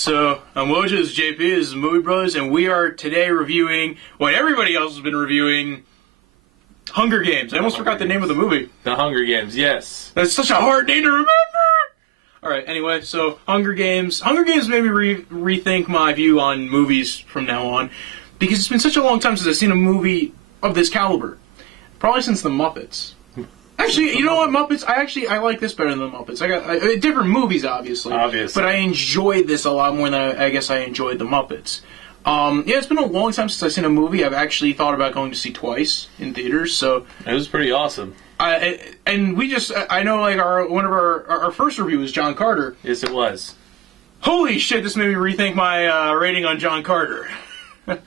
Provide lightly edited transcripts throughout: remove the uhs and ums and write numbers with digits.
so I'm Wojo, this is JP, this is Movie Brothers, and we are today reviewing what everybody else has been reviewing, Hunger Games. I almost forgot the name of the movie. The Hunger Games, yes. That's such a hard name to remember! Alright, anyway, so Hunger Games. Hunger Games made me rethink my view on movies from now on, because it's been such a long time since I've seen a movie of this caliber. Probably since The Muppets. Actually, you know what, Muppets, I like this better than The Muppets. I got different movies, obviously. But I enjoyed this a lot more than I guess I enjoyed The Muppets. Yeah, it's been a long time since I've seen a movie I've actually thought about going to see twice in theaters, so... It was pretty awesome. And we just, I know, like, one of our first review was John Carter. Yes, it was. Holy shit, this made me rethink my rating on John Carter.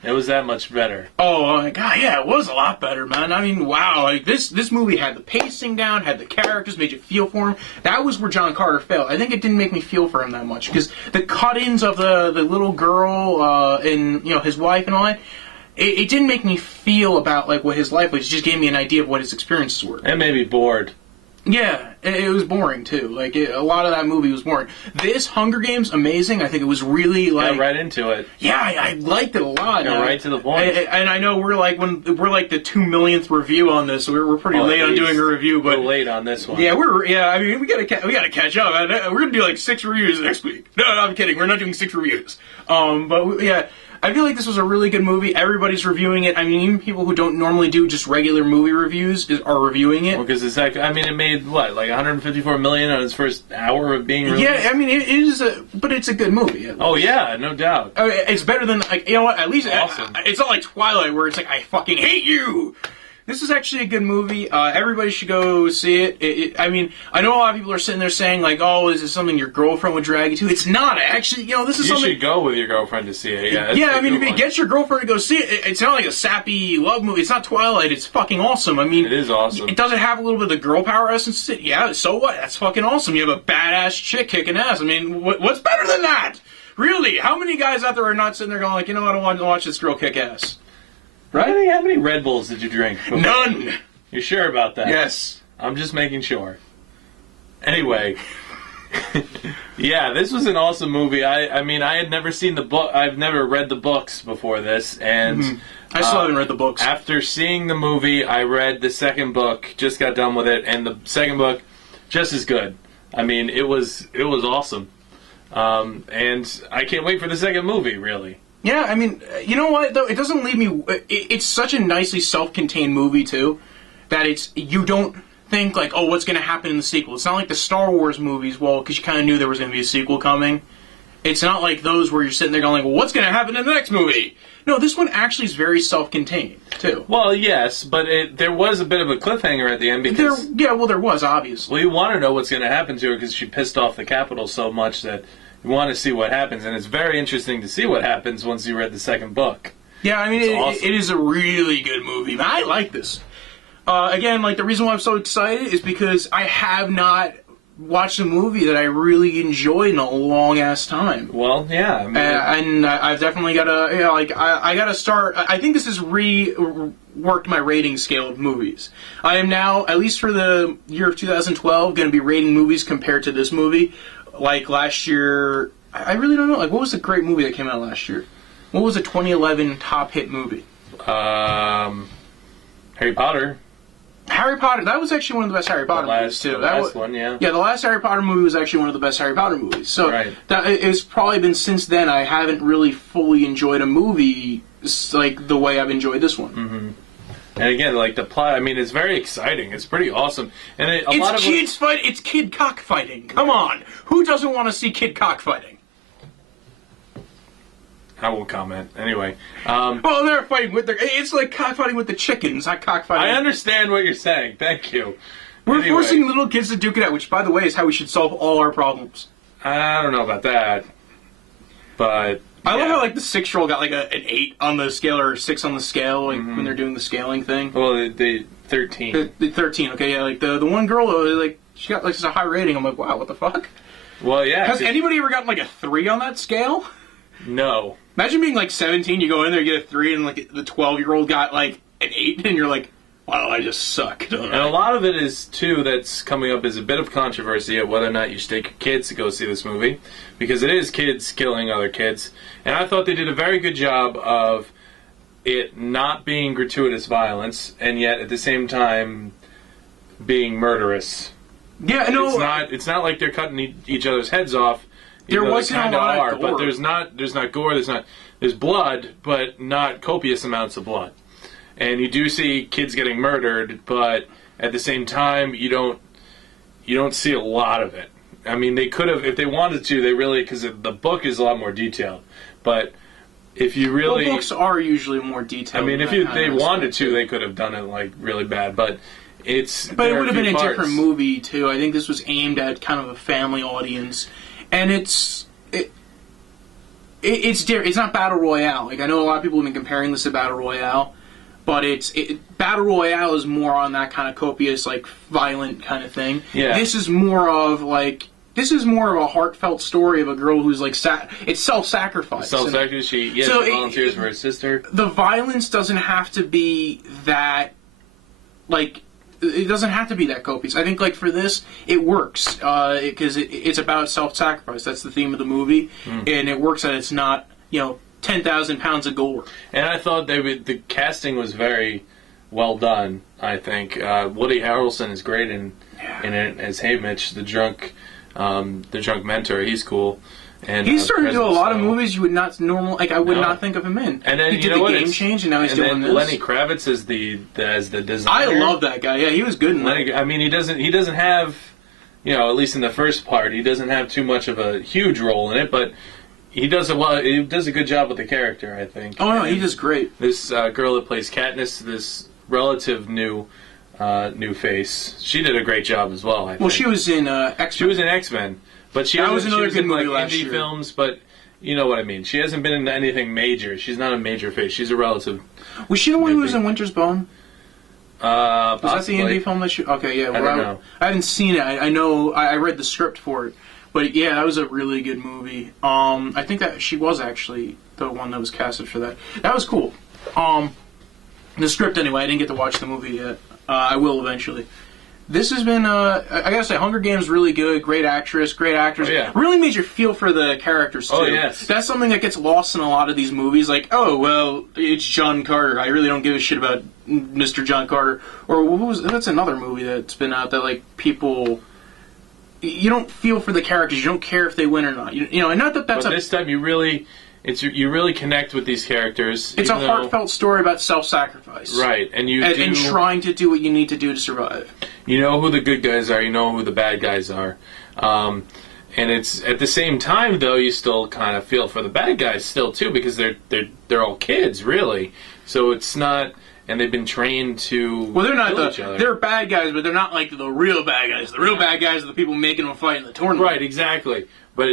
It was that much better. Oh my god, yeah, it was a lot better, man. I mean, wow, like this movie had the pacing down, had the characters, made you feel for him. That was where John Carter failed. I think it didn't make me feel for him that much because the cut-ins of the little girl and his wife and all that, it didn't make me feel about like what his life was. It just gave me an idea of what his experiences were. It made me bored. Yeah, it was boring too. Like a lot of that movie was boring. This Hunger Games, amazing. I think it was really like got right into it. Yeah, I liked it a lot. Got right to the point. And I know we're like the 2 millionth review on this, so we're pretty late on doing a review. But we're late on this one. Yeah, I mean, we gotta catch up. We're gonna do like 6 reviews next week. No, I'm kidding. We're not doing 6 reviews. Yeah. I feel like this was a really good movie. Everybody's reviewing it. I mean, even people who don't normally do just regular movie reviews are reviewing it. Well, because it's like, I mean, it made, what, like $154 million on its first hour of being released? Yeah, I mean, it is but it's a good movie. Oh, yeah, no doubt. I mean, it's better than, like, you know what, at least, awesome. It's not like Twilight where it's like, I fucking hate you! This is actually a good movie. Everybody should go see it. I mean, I know a lot of people are sitting there saying, like, oh, is this something your girlfriend would drag you to? It's not. Actually, this is something... You should go with your girlfriend to see it, yeah. Yeah, I mean, if you get your girlfriend to go see it, it's not like a sappy love movie. It's not Twilight. It's fucking awesome. I mean... It is awesome. It doesn't have a little bit of the girl power essence to it. Yeah, so what? That's fucking awesome. You have a badass chick kicking ass. I mean, what's better than that? Really? How many guys out there are not sitting there going, like, you know, I don't want to watch this girl kick ass? Right? How many Red Bulls did you drink? Before? None! You're sure about that? Yes. I'm just making sure. Anyway, yeah, this was an awesome movie. I mean, I had never seen the book. I've never read the books before this, and I still haven't read the books. After seeing the movie, I read the second book. Just got done with it, and the second book, just as good. I mean, it was awesome, and I can't wait for the second movie. Really. Yeah, I mean, you know what though? It doesn't leave me. It's such a nicely self-contained movie too. That you don't think like, oh, what's going to happen in the sequel? It's not like the Star Wars movies, well, because you kind of knew there was going to be a sequel coming. It's not like those where you're sitting there going, like, well, what's going to happen in the next movie? No, this one actually is very self-contained, too. Well, yes, but there was a bit of a cliffhanger at the end because... there was, obviously. Well, you want to know what's going to happen to her because she pissed off the Capitol so much that you want to see what happens, and it's very interesting to see what happens once you read the second book. Yeah, I mean, awesome. It is a really good movie. I like this. Again, like, the reason why I'm so excited is because I have not watched a movie that I really enjoyed in a long-ass time. Well, yeah. I mean, and I've definitely got to, I got to start... I think this has reworked my rating scale of movies. I am now, at least for the year of 2012, going to be rating movies compared to this movie. Like, last year... I really don't know. Like, what was the great movie that came out last year? What was a 2011 top hit movie? Harry Potter. Harry Potter, that was actually one of the best Harry Potter movies, too. The last one, yeah. Yeah, the last Harry Potter movie was actually one of the best Harry Potter movies. So, it's probably been since then I haven't really fully enjoyed a movie like the way I've enjoyed this one. Mm-hmm. And again, like, the plot, I mean, it's very exciting. It's pretty awesome. And it's kid cockfighting. Come on. Who doesn't want to see kid cockfighting? I won't comment. Anyway. Well, they're fighting with it's like cockfighting with the chickens, not cockfighting. I understand what you're saying. Thank you. We're forcing little kids to duke it out, which, by the way, is how we should solve all our problems. I don't know about that. But... I love how, like, the 6-year-old got, like, an 8 on the scale or 6 on the scale, like, when they're doing the scaling thing. Well, the 13. The 13, okay, yeah. Like, the one girl, like, she got, like, such a high rating. I'm like, wow, what the fuck? Well, yeah. Has anybody ever gotten, like, a 3 on that scale? No. Imagine being, like, 17, you go in there, you get a 3, and, like, the 12-year-old got, like, an 8, and you're like, Wow, I just suck, don't And a lot of it is, too, that's coming up as a bit of controversy at whether or not you should take your kids to go see this movie. Because it is kids killing other kids. And I thought they did a very good job of it not being gratuitous violence, and yet at the same time being murderous. Yeah, no. It's not like they're cutting each other's heads off. There wasn't a lot of gore. But there's not gore. There's blood, but not copious amounts of blood. And you do see kids getting murdered, but at the same time, you don't see a lot of it. I mean, they could have, if they wanted to, because the book is a lot more detailed. But if you really, books are usually more detailed. I mean, if they wanted to, they could have done it like really bad. But it would have been a different movie too. I think this was aimed at kind of a family audience, and it's different. It's not Battle Royale. Like, I know a lot of people have been comparing this to Battle Royale. But Battle Royale is more on that kind of copious, like, violent kind of thing. Yeah. This is more of a heartfelt story of a girl who's, like, it's self-sacrifice. Self-sacrifice. She volunteers for her sister. The violence doesn't have to be that, like, it doesn't have to be that copious. I think, like, for this, it works. Because it's about self-sacrifice. That's the theme of the movie. And it works that it's not, 10,000 pounds of gore. And I thought the casting was very well done, I think. Woody Harrelson is great in it as Haymitch, the drunk mentor. He's cool. And he's starting to do a lot of movies you would not I would not think of him in. And then he did the Game Change, and now he's doing this. Lenny Kravitz is the designer. I love that guy. Yeah, he was good in Lenny. I mean, he doesn't have, at least in the first part, he doesn't have too much of a huge role in it, but he does He does a good job with the character, I think. Oh no, he does great. This girl that plays Katniss, this relative new face, she did a great job as well. I think. Well, she was in X-Men. She was in X-Men, but she was another good movie last year. Indie films, but you know what I mean. She hasn't been in anything major. She's not a major face. She's a relative. Was she the one who was in Winter's Bone? Was possibly. that the indie film that she? Okay, yeah. I don't know. I haven't seen it. I know. I read the script for it. But yeah, that was a really good movie. I think that she was actually the one that was casted for that. That was cool. The script, anyway. I didn't get to watch the movie yet. I will eventually. This has been, I gotta say, Hunger Games really good. Great actress, great actors. Oh, yeah. Really made you feel for the characters too. Oh yes. That's something that gets lost in a lot of these movies. Like, oh well, it's John Carter. I really don't give a shit about Mr. John Carter. Or that's another movie that's been out that like people. You don't feel for the characters. You don't care if they win or not. And not that that's. But this time, you really connect with these characters. It's a heartfelt story about self-sacrifice, right? And and trying to do what you need to do to survive. You know who the good guys are. You know who the bad guys are. And it's at the same time, though, you still kind of feel for the bad guys still too, because they're all kids, really. So it's not. And they've been trained to kill each other. They're bad guys, but they're not like the real bad guys. The real bad guys are the people making them fight in the tournament. Right, exactly. But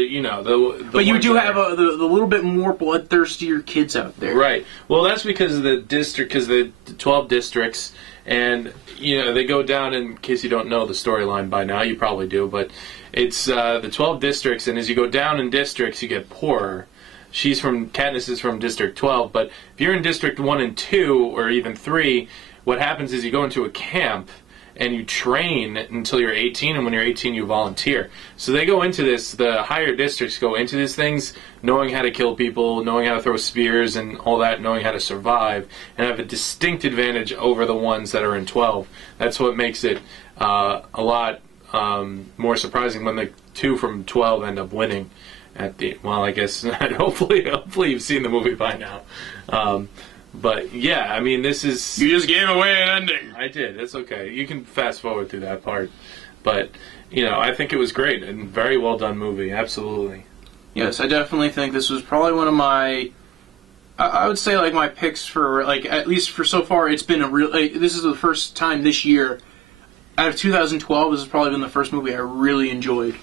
but you do have the little bit more bloodthirstier kids out there. Right. Well, that's because of the 12 districts, and they go down. In case you don't know the storyline by now, you probably do. But it's the 12 districts, and as you go down in districts, you get poorer. Katniss is from District 12, but if you're in District 1 and 2, or even 3, what happens is you go into a camp and you train until you're 18, and when you're 18 you volunteer. So they go into this, the higher districts go into these things knowing how to kill people, knowing how to throw spears and all that, knowing how to survive, and have a distinct advantage over the ones that are in 12. That's what makes it a lot more surprising when the 2 from 12 end up winning. I guess hopefully you've seen the movie by now. But yeah, I mean, this is. You just gave away an ending. I did. It's okay. You can fast forward through that part. But I think it was great and very well done movie. Absolutely. Yes, I definitely think this was probably one of my. I would say like my picks for at least for so far. It's been a real. This is the first time this year, out of 2012. This has probably been the first movie I really enjoyed.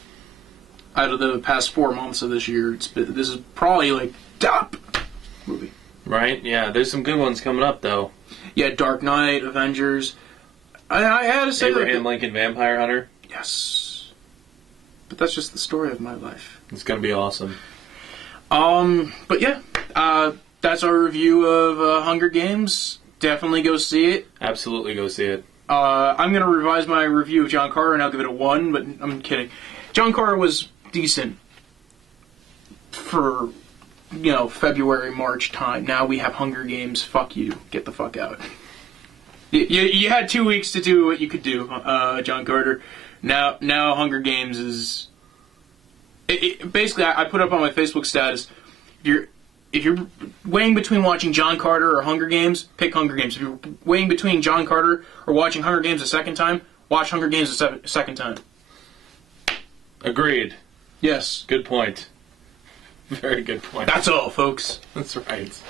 Out of the past 4 months of this year, this is probably top movie. Right? Yeah, there's some good ones coming up though. Yeah, Dark Knight, Avengers. I had to say Abraham Lincoln Vampire Hunter. Yes, but that's just the story of my life. It's gonna be awesome. But yeah, that's our review of Hunger Games. Definitely go see it. Absolutely go see it. I'm going to revise my review of John Carter, and I'll give it a 1, but I'm kidding. John Carter was decent for, February, March time. Now we have Hunger Games. Fuck you. Get the fuck out. You had 2 weeks to do what you could do, John Carter. Now Hunger Games is... basically, I put up on my Facebook status, if you're weighing between watching John Carter or Hunger Games, pick Hunger Games. If you're weighing between John Carter or watching Hunger Games a second time, watch Hunger Games a second time. Agreed. Yes. Good point. Very good point. That's all, folks. That's right.